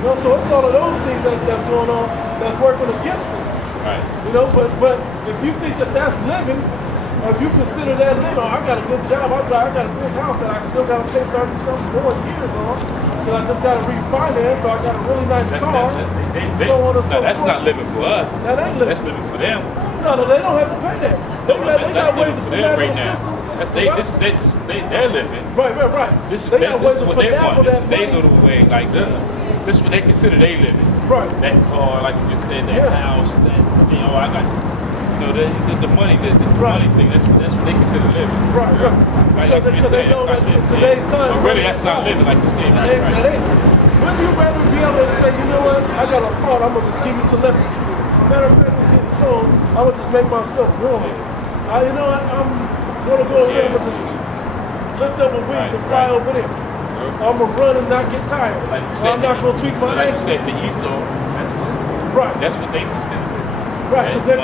You know, so it's all of those things that's going on that's working against us. Right. You know, but if you think that that's living, or if you consider that living, I got a good job, I got a big house that I still got to pay 30-something more years on, because I just got to refinance, so I got a really nice car. So on and so that's forth. not living for us. That ain't living. That's living for them. No, they don't have to pay that. They got ways to finagle the system. They're living. Right. This is what they want. They little way, like this is what they consider they living. Right. That car, like you just said, that house, that I got. The money, the money thing. That's what they consider living. Right. Like you said, it's not living. Today's time. But really, that's not living, like you said. Right. Wouldn't you rather be able to say, you know what? I got a thought. I'm gonna just give you telepathy. Matter of fact, I'm getting cold. I'm gonna just make myself warm. You know what? I'm gonna go over there. I'm gonna just lift up my wings and fly over there. I'm gonna run and not get tired. Like you said, I'm not gonna tweak my ankle. Like you said to Esau, that's living. Right. That's what they consider. Right, because they're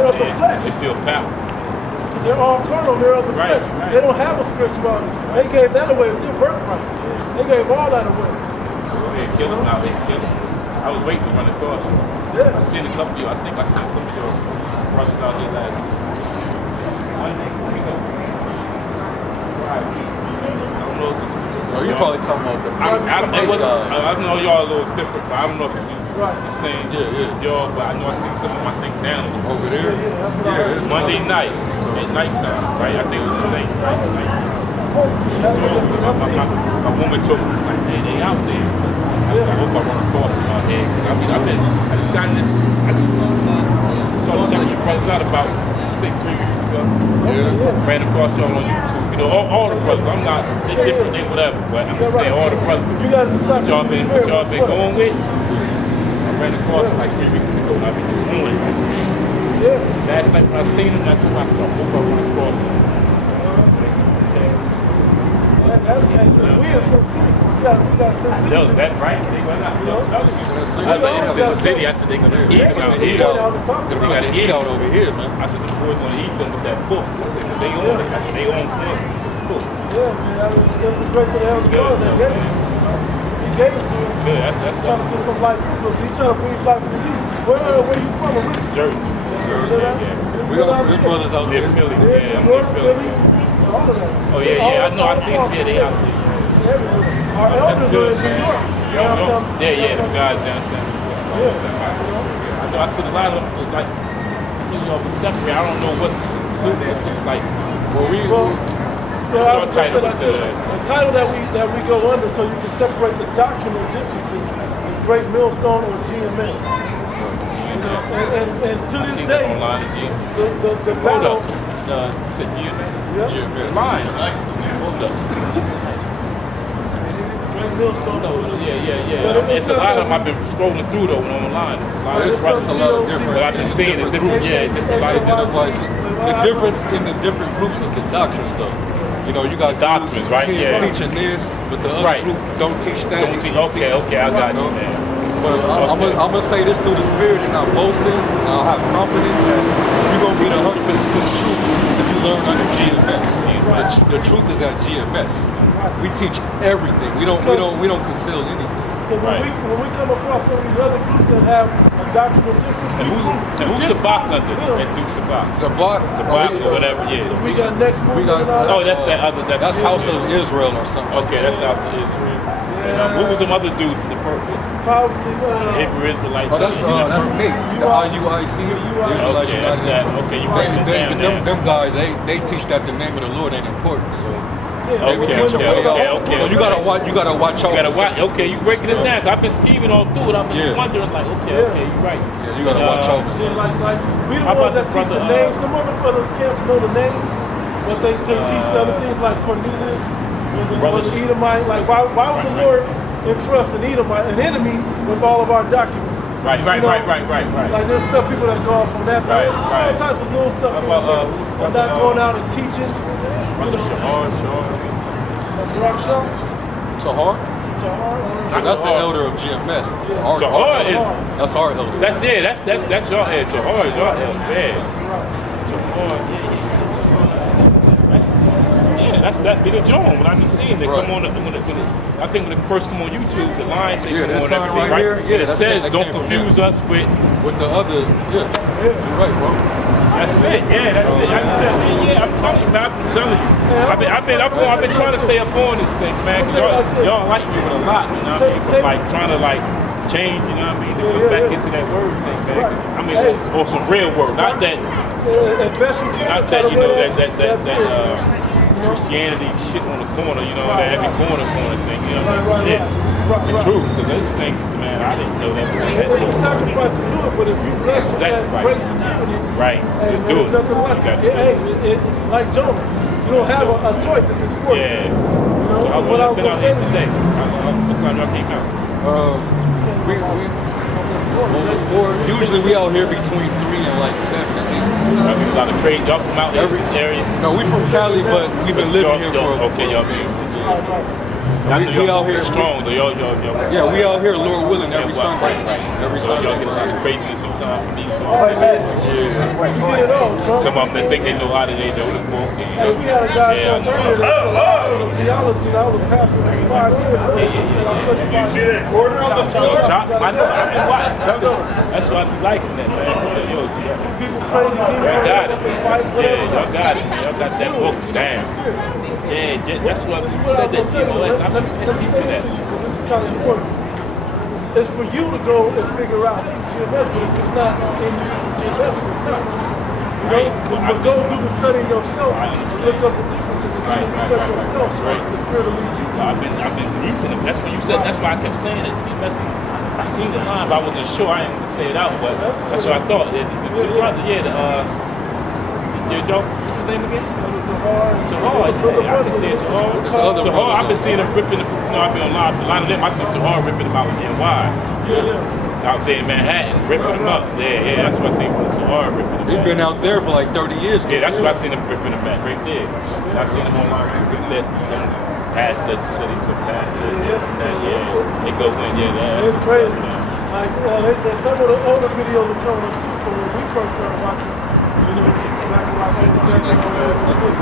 of the flesh. They feel power. Because they're all carnal, they're of the flesh. Right. They don't have a spirituality. They gave that away with their birthright. They gave all that away. They kill them now, they kill them. I was waiting to run across you. Yeah. I seen a couple of you, I think I seen some of your brothers out there last Monday. I don't know if it's you probably talking about the I know y'all a little different, but I don't know if it was the same y'all, but I know I seen some of my thing down over there. That's Monday night, at nighttime, right? I think it was late nighttime. My woman told me, like, hey, they out there. I said, I hope I run across in my head, because I just got in this, I just started telling you brothers out about, say, 3 weeks ago. Ran across y'all on YouTube. You know, all the brothers. I'm not, they're different, they whatever, but I'm just saying all the brothers. You got to decide y'all been going with. I ran across it like 3 weeks ago, and I mean this morning. Last night when I seen him, I told myself, I hope I run across him. We in Sin City. We got Sin City. Yo, that right? I was like, it's Sin City. I said, they're going to eat them out here. They got to eat out over here, man. I said, the boys going to eat them with that book. I said, they own it. I said, they own the book. Yeah, man. That's the grace of the Heavenly God that gave it to us. He gave it to us. It's good. That's trying to get some life into us. He's trying to bring life into you. Where you from? Jersey. We got good brothers out there. Philly. Yeah, I'm near Philly. All of that. Oh, yeah. I know. I seen them. Yeah, they out there. Our elders are in New York. The guys downtown. I know. I see a lot of them, like, separate. I don't know what's like. The title that we go under, so you can separate the doctrinal differences, is Great Millstone or GMS. And to this day, the battle. GMS. Line. Hold up. Great Millstone. Yeah. It's a lot of them I've been scrolling through though online. It's a lot of different. But I've been seeing it different. A lot of different. The difference in the different groups is the doctrines, though. You know, you got doctrines, right? Teaching this, but the other group don't teach that. Okay, I got you, man. But I'm gonna say this through the Spirit and not boasting. And I'll have confidence that you're gonna be the 100% truth if you learn under GMS. The truth is at GMS. We teach everything. We don't conceal anything. When we come across some of these other groups that have a doctrinal difference, who's Sabak under? And do Sabak or whatever. Yeah. We got next movement. That's that other. That's House of Israel or something. Okay, that's House of Israel. Who was some other dudes in the purple? Probably Hebrew Israelites. Oh, that's me. The IUIC, Israelites United. Okay, you break this down. Them guys, they teach that the name of the Lord ain't important. So they would teach Okay. So you gotta watch out. Okay, you breaking it down. I've been scheming all through it. I've been wondering, like, okay, you're right. Yeah, you gotta watch out for something. Like we the ones that teach the name. Some other camps know the name, but they teach other things like Cornelius was an Edomite. Like why would the Lord entrust an Edomite, an enemy, with all of our documents? Right. Like there's stuff people that go off from that type. All types of little stuff. I'm not going out and teaching. Tahar? That's the elder of GMS. Tahar is. That's our elder. That's your head. Tahar is your elder. Tahar, That's that be the joint when I be seeing they Right. come on. I think when it first come on YouTube, the line thing come that on sign everything, right here, yeah, and it that's- says that don't came from confuse them. us with. With the other, yeah. You're right, bro. That's it. Yeah, that's it. I'm telling you, man. I'm telling you. I've been trying to stay up on this thing, man. Cause y'all like me with a lot, you know what I mean? From like trying to like change, you know what I mean? To come back into that word thing, man. 'Cause, I mean, or some real word, not that. Not that you know that Christianity shit on the corner, you know, that every corner thing, you know what I mean? Yes, the truth, because those things, man, I didn't know that was It's a sacrifice to do it, but if you bless it, sacrifice. break the giving it, right. hey, You man, do there's it. nothing like You got it. It like Jonah, you don't have a choice if it's for you. Yeah. You know, So I what I was been going out to say here to you. today. What time y'all came out? Usually we out here between 3 and like 7 and 8. Y'all be a lot of crazy. Y'all from out here in this area? No, we from Cali, but we've been living here for okay, y'all be. We out here strong though. Y'all. Yeah, we out here, Lord willing, every Sunday. Every So y'all Sunday. get a lot of craziness sometimes from these songs. You get it all, bro. Some of them that think they know how to they know the book. Hey, we had a guy Yeah, come earlier that said, "Oh, theology, and I was pastor for 5 years. You see that quarter on the floor? I know. I've been watching. Tell you. That's why I be liking that, man. Yo, People crazy, demon, y'all got it. fight, Yeah, whatever. y'all got it. Y'all got that book down. Yeah, that's what you said that TOS. I've Let been me telling say people this that. to you, because this is kind of important. It's for you to go and figure out GMS, but if it's not in you for GMS, it's not. You know, but go do the study yourself, look up the differences, and do the research yourself, so the Spirit will lead you to. I've been deep in it. That's what you said. That's why I kept saying it. I seen the line, but I wasn't sure. I didn't say it out, but that's what I thought. The brother, Joe, what's his name again? Tahar. Yeah, I been seeing Tahar. It's the other Tahar, brothers I've been seeing him ripping the, I've been on line of them. I seen Tahar ripping him out in NY. Out there in Manhattan, ripping him up. Yeah, that's what I seen Tahar ripping him. He's been out there for like 30 years. Yeah, that's what I seen him ripping him at right there. I seen him online ripping that some pastors said he took pastors. They go in, It's crazy. Like, there's some of the older videos that come up too from when we first started watching. You know, back in like 87, 86.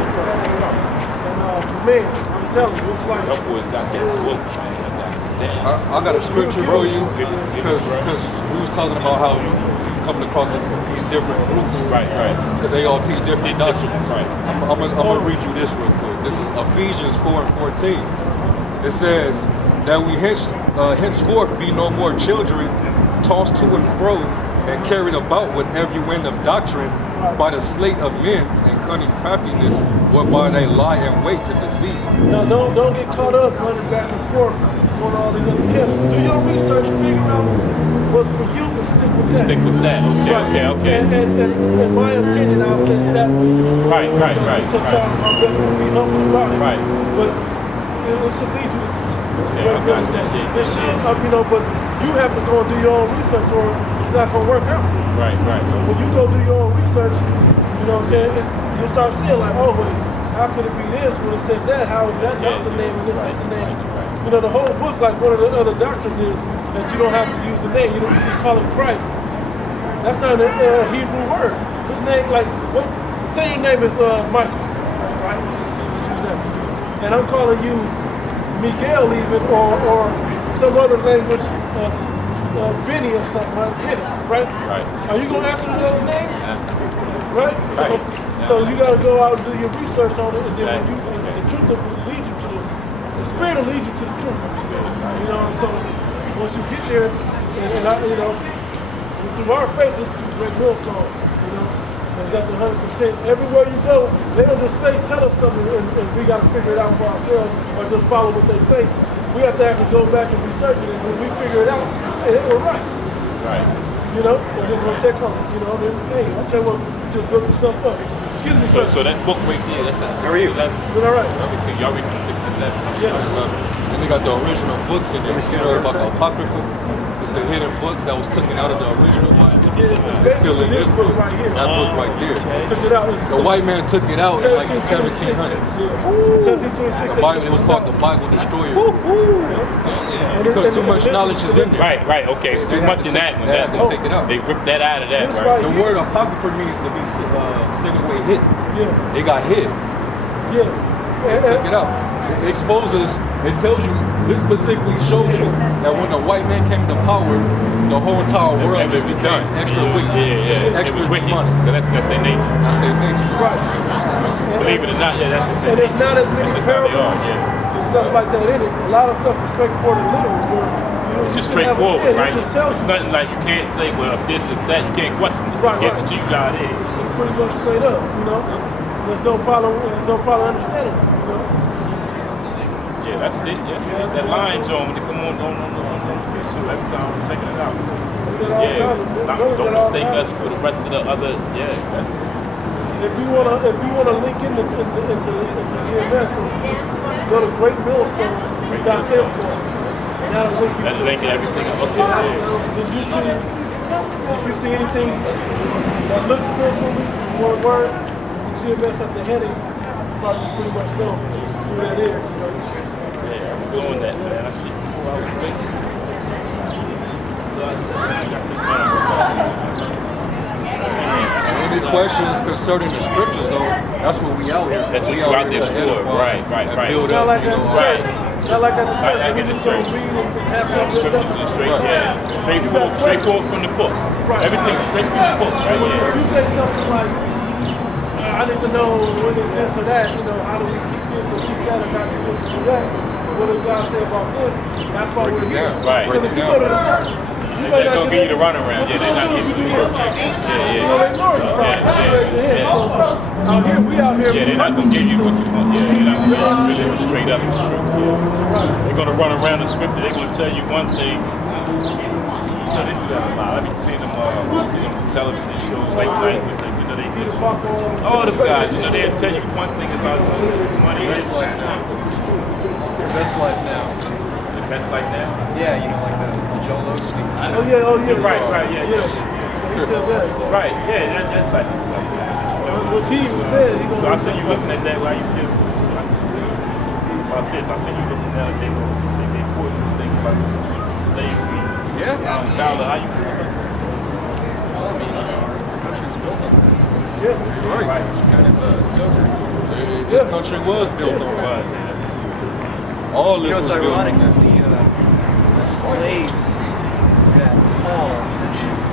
And man, I'm telling you, it's like. Y'all boys got that book, man. I got a scripture for you because we was talking about how you coming across these different groups, Right. Because they all teach different doctrines. Right. I'm gonna read you this real quick. This is Ephesians 4:14. It says that we henceforth be no more children, tossed to and fro and carried about with every wind of doctrine by the sleight of men and cunning craftiness, whereby they lie in wait to deceive. Now, don't get caught up running back and forth on all these other camps. Do your research, figure out what's for you, and stick with that. Stick with that. Okay. And in my opinion, I'll say that Right. to try my best to be humble about it. Right. But it should lead you to Yeah, I got that. It should, but you have to go and do your own research, or it's not going to work out for you. Right. So when you go do your own research, you know what I'm saying, you'll start seeing like, oh wait, how could it be this when it says that? How is that not the name and this is the name? You know, the whole book, like one of the other doctrines is that you don't have to use the name. You can call it Christ. That's not a Hebrew word. His name, like, what? Say your name is Michael, right? Just use that. And I'm calling you Miguel even, or some other language, Benny or something. Right? Are you gonna answer those names? Right? So you gotta go out and do your research on it, and then the truth will lead you to the Spirit will lead you to the truth. You know, so once you get there, through our faith, this is the great millstone. You know, it's got the 100%. Everywhere you go, they don't just tell us something, and we got to figure it out for ourselves, or just follow what they say. We have to actually go back and research it, and when we figure it out, hey, they were right. You know, and then we'll check on it. You know, then hey, okay, well, you just built yourself up. Excuse me, sir. So that book right there, that's at 16. How are you? Doing all right. Let me see. Y'all read from 16 Yes. And they got the original books in there. You know about the Apocrypha? It's the hidden books that was taken out of the original Bible. Yeah, it's Still in basically this this book right here. That book right there. They took it out. It's The white man took it out in like the 1726. 1700s. Yeah. 1726. The Bible, it was called the Bible Destroyer. Because too much knowledge is in there. Right. Okay. It's too much in that one. They had to take it out. They ripped that out of that, This right? right The word apocrypha means to be sent away hidden. Yeah. It got hid. Yeah. They took it out. It exposes, it tells you, this specifically shows you that when the white man came to power, the whole entire world just became extra wicked. Extra wicked. demonic. That's their nature. That's their nature. Right. Believe it or not, that's the same. And there's not as many That's just how they parables are, and stuff like that in it. A lot of stuff is straightforward and literal. Where, It's you just should have straightforward, it right? just tells It's you. nothing like you can't say, well, this is that. You can't question it. Right, Get right. it to you how it is. It's pretty much straight up, you know. There's no problem understanding it, you know. Yeah, that's it. Yes, that line, John, when they come on YouTube every time I'm checking it out. Don't mistake us for the rest of the other. Yeah, that's it. If you wanna link into GMS, go to greatmillstone.info. That'll link you. That's linking everything up. The YouTube. If you see anything that looks spiritually, one word, GMS at the heading, you probably pretty much know who that is. You know. Yeah, I'm doing that, man. I see people I was thinking. So I said, Any questions concerning the scriptures, though, that's what we out here. That's what we you out here there to for. edify Right. and build Not up, like you at know. the church. Not like at the church. Like at the church. Read and have some Scriptures is straightforward from the book. Right. Everything's straight from the book, right If here. you say something like, I need to know when it's this or that, you know, how do we keep this or keep that or not do this or do that? What does God say about this? That's why we're here. Right. Because if you go to the church, you may They're not gonna give you the runaround. Yeah, they're not giving you the You know, they ignore you probably. That's raise your hand. So out here, we out here. Yeah, they're not gonna give you what you want. Yeah, they're not gonna give you straight up. They're gonna run around the script. They're gonna tell you one thing. You know, they do that a lot. I've been seeing them on television shows late night with them. You know, they just all the guys. You know, they'll tell you one thing about money. Best life now. Your best life now. The best like that. Yeah, you know, like the Joel Osteen. Oh yeah. Right. Yeah. He said that. Right. Yeah. That's like this. What he even said, he So I seen you looking at that while you feel about this. I seen you looking at it. They quote you thing about this slavery. Yeah. Dollar, how you feel about that? Well, I mean, our country was built on that. Yeah. Right. It's kind of sojourners. This country was built on that. All You this know was what's built ironic on is the slaves that Paul mentions.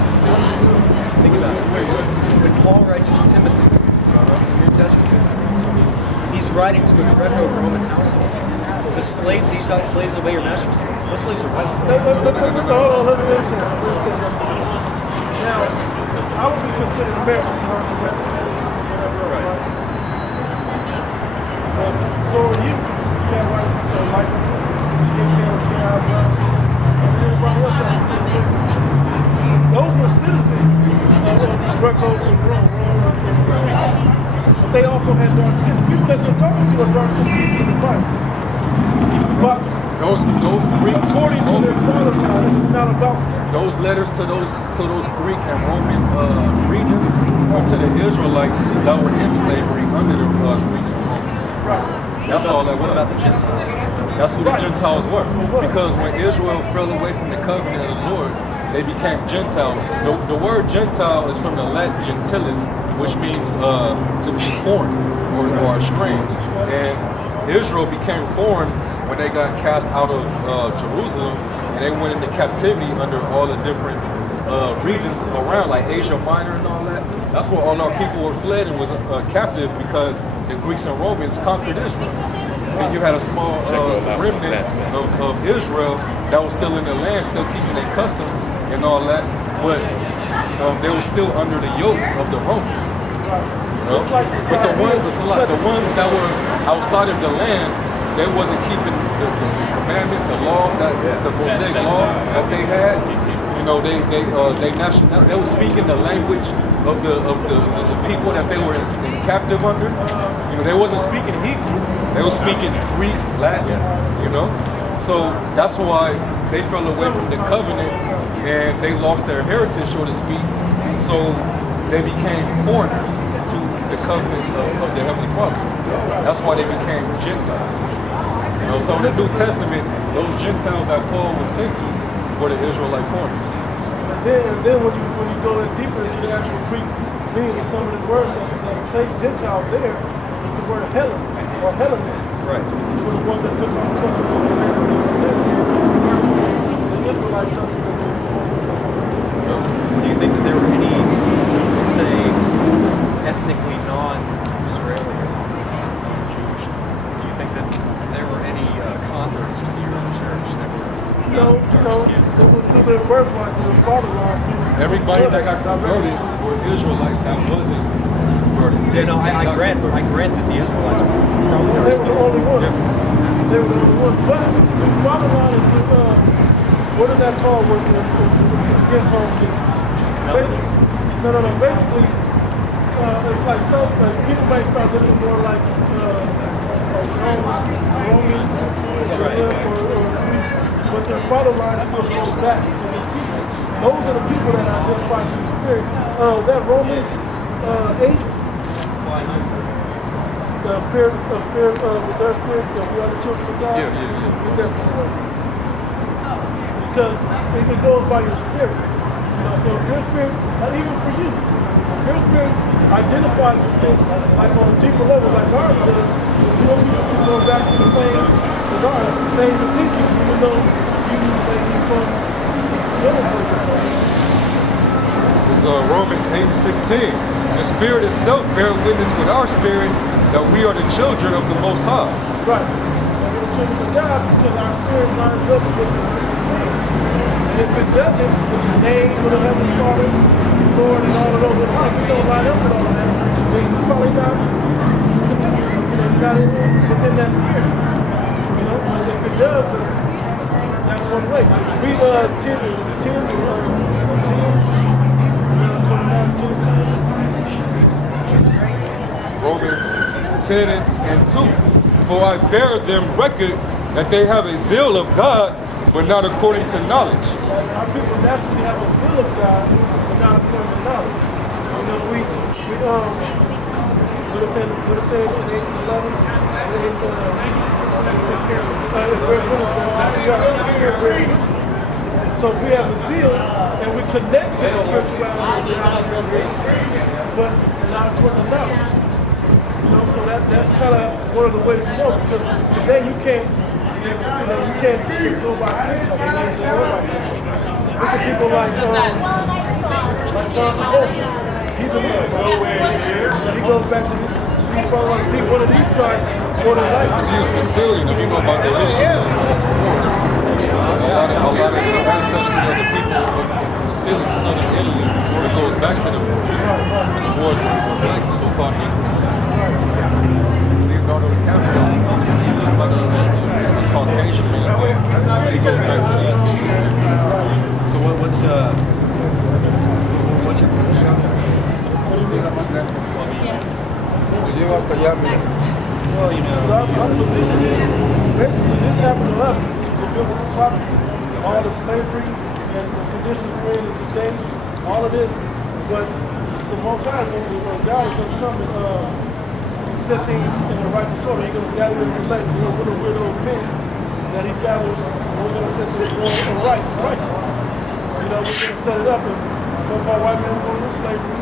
Think about it. When Paul writes to Timothy, the New Testament, he's writing to a Greco-Roman household. The slaves, he saw slaves obey your masters. Those slaves are white slaves. Hold on, let me say something. Now, I would be considered American. Right. So are you. You got like skin cans, skin eyebrows, and everybody else that's American citizens. Those were citizens of Greco and Rome. But they also had dark skin. The people that they're talking to are dark skinned people in the Bible. But those Greeks, according to their father God, it's not about skin. those letters to those Greek and Roman regions were to the Israelites that were in slavery under the Greeks and Romans. Right. That's all that What was. about the Gentiles? That's who the Gentiles were. Because when Israel fell away from the covenant of the Lord, they became Gentile. The word Gentile is from the Latin gentilis, which means to be foreign or estranged. And Israel became foreign when they got cast out of Jerusalem and they went into captivity under all the different regions around, like Asia Minor and all that. That's where all our people were fled and was captive because the Greeks and Romans conquered Israel. And you had a small remnant of Israel that was still in the land, still keeping their customs and all that, but they were still under the yoke of the Romans. You know? But the ones that were outside of the land, they wasn't keeping the commandments, the laws, the Mosaic law that they had. You know, they were speaking the language of the people that they were in captive under. You know, they wasn't speaking Hebrew. They were speaking Greek, Latin. You know, so that's why they fell away from the covenant and they lost their heritage, so to speak. So they became foreigners to the covenant of the Heavenly Father. That's why they became Gentiles. You know, so in the New Testament, those Gentiles that Paul was sent to were the Israelite foreigners. And then when you go in deeper into the actual Greek meaning of some of the words that say Gentile there is the word Helen or Hellenist. Right. These were the ones that took on the custom of the land that they lived in versus the Israelite custom that they were supposed to take. Do you think that there were any, let's say, ethnically non-Israeli or non-Jewish? Do you think that there were any converts to the early church that were dark skinned? It was through their birthright, through their father line. Everybody that got converted were Israelites that wasn't converted. Yeah, no, I grant that the Israelites were probably They dark were the skinned. only ones. Yeah. They were the only ones. But the father line is what is that called when the skin tone is no. Basically, it's like some people may start looking more like Romans or Greece, but their father line still goes back to these people. Those are the people that identify through the Spirit. Is that Romans 8? The spirit, with their spirit, that we are the children of God. Yeah. Because it goes by your spirit. So if your spirit, and even for you, if your spirit identifies with this, like on a deeper level, like ours does, you don't need to go back to the same as ours, same Ezekiel, even though you may be from the other place. This is Romans 8:16. The Spirit itself bear witness with our spirit that we are the children of the Most High. Right. And we're the children of God because our spirit lines up with the same. And if it doesn't, with the name of the Heavenly Father, Lord, and all of those other things, it don't line up with all of that, then it's probably not connected to it. Not within that spirit. But if it does, then that's one way. Read 10. Romans 10 and 2. For I bear them record that they have a zeal of God, but not according to knowledge. Our people naturally have a zeal of God, but not according to knowledge. What it said in 8:11, 8:16. So we have a zeal, and we connect to the spirituality of God, but not according to knowledge. So that's kind of one of the ways to know, because today you can't just go by scripture. Look at people like John Travolta. He's a Israelite. He goes back to these followers. He's one of these tribes more than likely. He was Sicilian, if you know about the history of wars. A lot of the ancestry of the people in Sicily, southern Italy, it goes back to the wars for black, so-called Negroes. Leonardo DiCaprio, he looks like a Caucasian man, but he goes back to these people. So what's your position? Well, Our position is basically this happened to us because this was a biblical prophecy. All the slavery and the conditions we're in today, all of this, but the Most High is going to, God is going to come and set things in the righteous order. He's going to gather his elect. We're those men that he gathers, and we're going to set the right, righteousness. We're going to set it up, and so-called white men are going into slavery,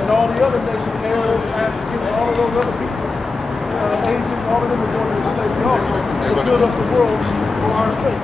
and all the other nations, Arabs, Africans, all of those other people, Asians, all of them are going into slavery also to build up the world for our sake.